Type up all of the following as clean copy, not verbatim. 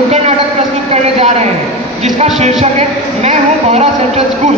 नुक्कड़ नाटक प्रस्तुत करने जा रहे हैं जिसका शीर्षक है मैं हूँ बहरा सेंट्रल स्कूल।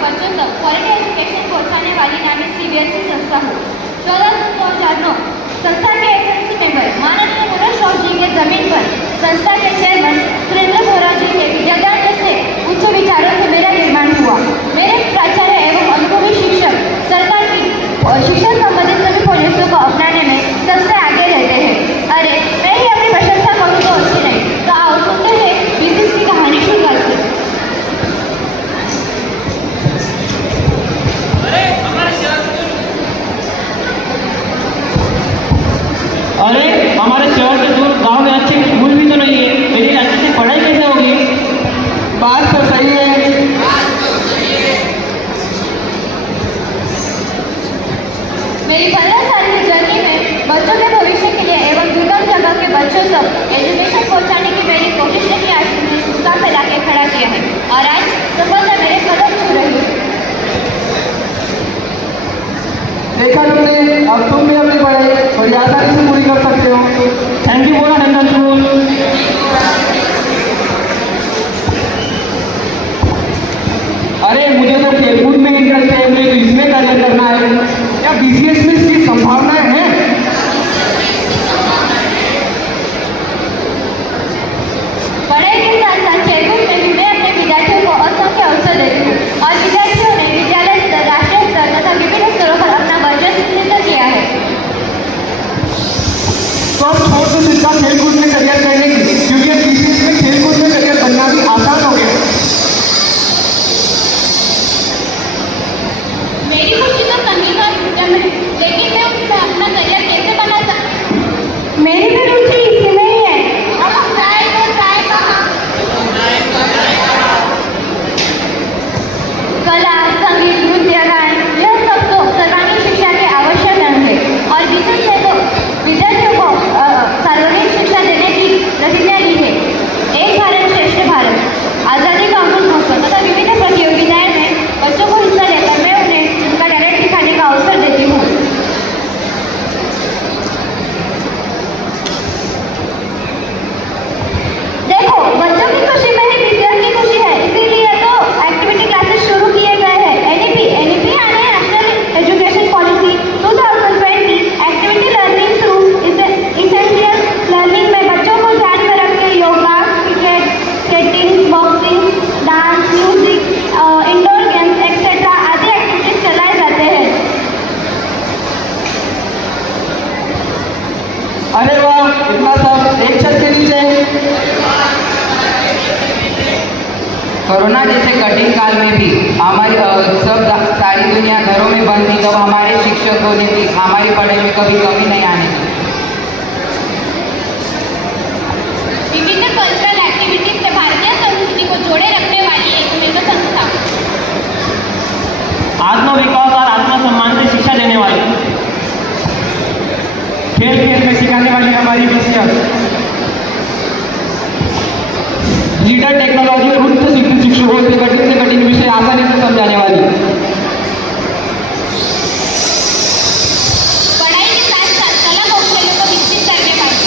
बच्चों तक क्वालिटी एजुकेशन पहुंचाने वाली नामी सीबीएसई संस्था हो। 14 जून 2009 संस्था के एसएमसी मेंबर माननीय मुरल शौक जी के जमीन पर संस्था के चेयरमैन सुरेंद्र बोरा जी के विद्यादान से उच्च विचारों से मेरा निर्माण हुआ। मेरे प्राचार्य एवं अनुभवी शिक्षक सरकार की शिक्षा संबंधित सभी पॉलिसियों को अपनाने में सबसे आगे रहते हैं। अरे मैं ही अपनी प्रशंसा करूँ तो अच्छी नहीं, तो आओ सुनते हैं बीसीएस की कहानी शुरुआत से। अरे हमारे शहर से दूर गांव में अच्छे स्कूल भी तो नहीं है, लेकिन अच्छे से पढ़ाई कैसे होगी? बात तो सही है। मेरी 15 साल की जर्नी में बच्चों के भविष्य के लिए एवं दुर्गम जगह के बच्चों तक एजुकेशन पहुंचाने की मेरी कोशिश की आज तुमने सूखा फैला के खड़ा किया है और आज सफलता मेरे कदम छू रही है। देखा तुमने, अब तुम भी अपनी पढ़ाई बड़ी आसानी से पूरी कर सकते हो। थैंक यू बोला नंदन स्कूल। अरे मुझे तो खेलकूद में इंटरेस्ट है, मुझे तो इसमें करियर करना है। क्या बीसीएस में इसकी संभावनाएं हैं? पढ़ाई के साथ साथ खेलकूद में भी मैं अपने विद्यार्थियों को असंख्य अवसर देती हूँ और विद्यार्थियों ने विद्यालय स्तर, राष्ट्रीय स्तर तथा विभिन्न स्तरों पर अपना वर्चस्व सिद्ध किया है। तो अब छोड़ दो जिसका खेलकूद में करियर करने की, क्योंकि बीसीएस में खेलकूद में करियर बनना भी आसान हो गया। मेरी खुशी तो संगीत और नृत्य में, लेकिन मैं उसमें अपना करियर कैसे बना सकती? मेरी भी रुचि इसी में ही है। अब हम जाए तो जाए कहाँ? कला, संगीत, नृत्य, गायन, यह सब तो सर्वांगीण शिक्षा के आवश्यक अंग है और बीसीएस ने तो विद्यार्थियों को सार्वजनिक शिक्षा देने की प्रतिज्ञा ली है। एक भारत श्रेष्ठ भारत, आज़ादी का अमृत महोत्सव तथा विभिन्न प्रतियोगिताएं में बच्चों को हिस्सा लेकर मैं उन्हें उनका टैलेंट दिखाने का अवसर देती हूँ। देखो, बच्चों की खुशी में ही बीसीएस की खुशी है, इसीलिए तो एक्टिविटी क्लासेस शुरू किए गए हैं। एनईपी यानी national education policy 2020 activity learning through essential learning में बच्चों को ध्यान में रख के yoga, cricket, skating, boxing, dance, music, indoor games etcetera आदि एक्टिविटीज चलाए जाते हैं। अरे वाह, इतना सब एक छत के नीचे। कोरोना जैसे कठिन काल में भी हमारी सारी दुनिया घरों में बंद थी, तब हमारे शिक्षकों ने भी हमारी पढ़ाई में कभी कमी नहीं आने दी। विभिन्न कल्चरल वाली। खेल खेल में सिखाने वाली हमारी मिस्टर लीडर टेक्नोलॉजी और उच्च शिक्षकों से कठिन विषय आसानी से समझाने वाली। पढ़ाई के साथ साथ कला कौशल्यों को विकसित करने वाली।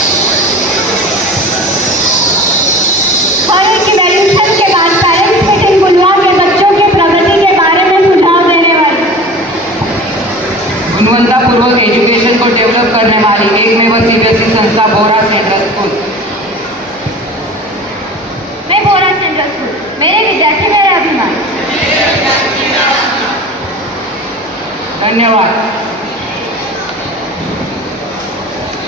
हर एक इवैल्यूएशन के बाद पेरेंट्स मीटिंग बुलवा के बच्चों के प्रगति के बारे में सुझाव देने वाली। गुणवत्तापूर्वक एजुकेशन को डेवलप करने वाली एकमेव सीबीएसई संस्था बोरा सेंट्रल स्कूल। मैं बोरा सेंट्रल स्कूल, मेरे विद्यार्थी मेरा अभिमान। धन्यवाद।